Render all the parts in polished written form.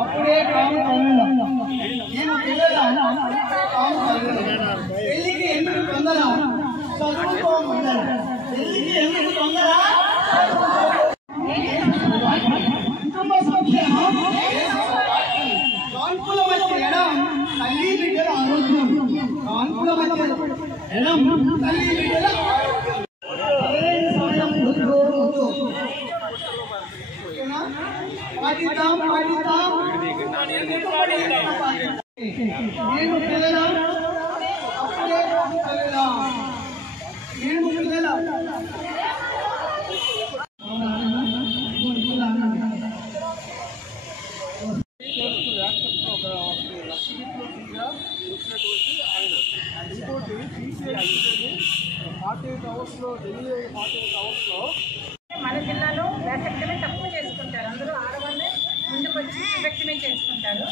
అప్పుడే పెళ్లికి ఎందుకు తొందర చదువుకోమన్నారు. పెళ్లికి ఎందుకు తొందర కాన్పుల మధ్య ఎడం తల్లి బిడ్డల ఆరోగ్యం. కాన్పుల మధ్య ఎడం తల్లి బిడ్డల ఆరోగ్యం. పాటిద్దాం పాటిద్దాం నేను పిల్లల అప్పుడే పిల్లల నేను పిల్లల ఇంకోటి 48 అవర్స్లో డెలివరీ 48 అవర్స్లో మన జిల్లాలో వ్యాసక్టమీ తక్కువ చేసుకుంటారు. అందరూ ఆడవాళ్ళే ముందుకు వచ్చి వివక్టమీ చేసుకుంటారు.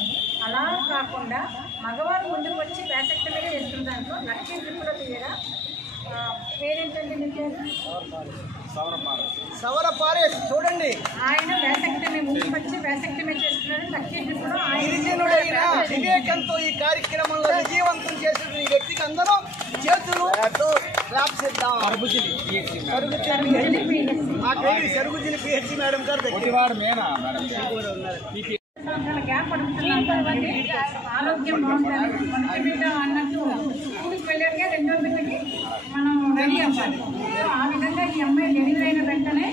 అలా కాకుండా మగవారు ముందుకు వచ్చి వ్యాసక్టమీ చేసుకున్న దాంట్లో లక్ష్మీ త్రిపుర తీయగా పేరేంటండి మీకు? సవర పారేష్ చూడండి. ఆయన వ్యాసక్టమీ ముందుకు వచ్చి వ్యాసక్టమీ చేస్తున్నారు. లక్ష్మీ త్రిపుర గిరిజనుడైన వివేకంతో ఈ కార్యక్రమంలో విజయవంతం చేసిన ఈ వ్యక్తికి అందరూ చేతులు క్లాప్స్ ఇద్దాం. సరుగుజిని పిహెచ్సి మేడం గారు గ్యాప్ పడుతున్నాం కాబట్టి ఆరోగ్యం బాగుంటుంది. మొదటి బిడ్డ అన్నట్టు స్కూల్కి వెళ్ళారుగా రెండో బిడ్డకి మనం రెడీ అవ్వాలి. ఆ విధంగా ఈ అమ్మాయి డెలివరీ అయిన వెంటనే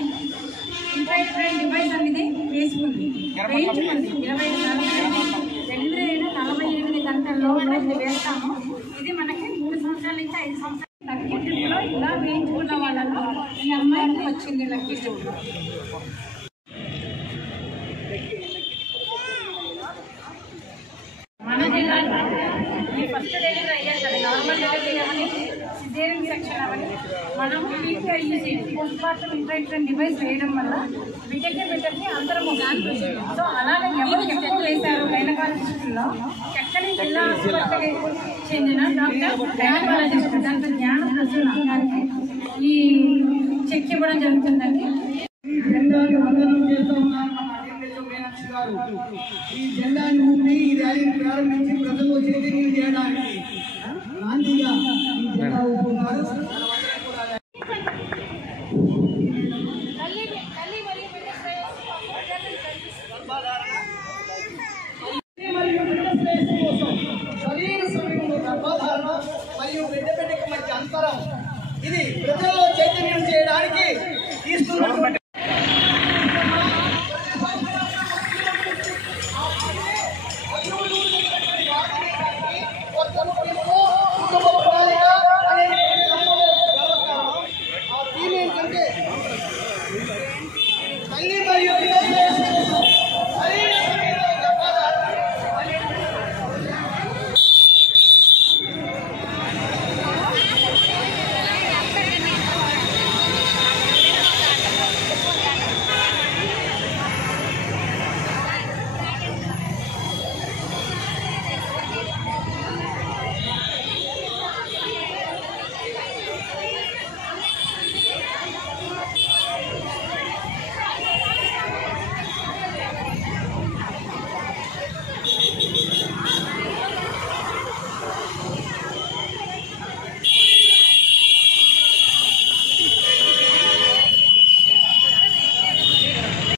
ఇంట్రాయూటరైన్ డివైస్ అనేది వేసుకుంది. వేయించుకుంది 24 డెలివరీ అయిన 48 గంటల్లో ఇది వేస్తాము. ఇది మనకి 3 సంవత్సరాల నుంచి 5 సంవత్సరాలు లక్కీ ట్రిప్లో ఇలా వేయించుకున్న వాళ్ళలో ఈ అమ్మాయికి వచ్చింది లక్కీ ట్రిప్లో. మన జిల్లాలో ఈ ఫస్ట్ డెలివరీ అయ్యారు కదా, నార్మల్ డెలివరీ అవని సిజేరియన్ సెక్షన్ అవని మనం PPIUC పోస్ట్ మార్టం ఇంట్రాయూటరైన్ డివైస్ వేయడం వల్ల బిడ్డకి అందరం ఒక. సో అలాగే ఎవరు ఎక్కువ వేశారు గైనకాలజిస్టుల్లో చక్కని జిల్లా ఆసుపత్రికి చెందిన డాక్టర్ గైనకాలజిస్ట్ డాక్టర్ జ్ఞాన ప్రసన్న గారికి ఈ చెక్ ఇవ్వడం జరుగుతుందండి. ఈ జెండాని ఊపి ఈ ర్యాలీని ప్రారంభించి ప్రజల్లో చైతన్యం చేయడానికి గాంధీగా ఈ జెండా ఊపుతున్నారు. శరీర సమయంలో గర్భధారణ మరియు బిడ్డకి మధ్య అంతరం ఇది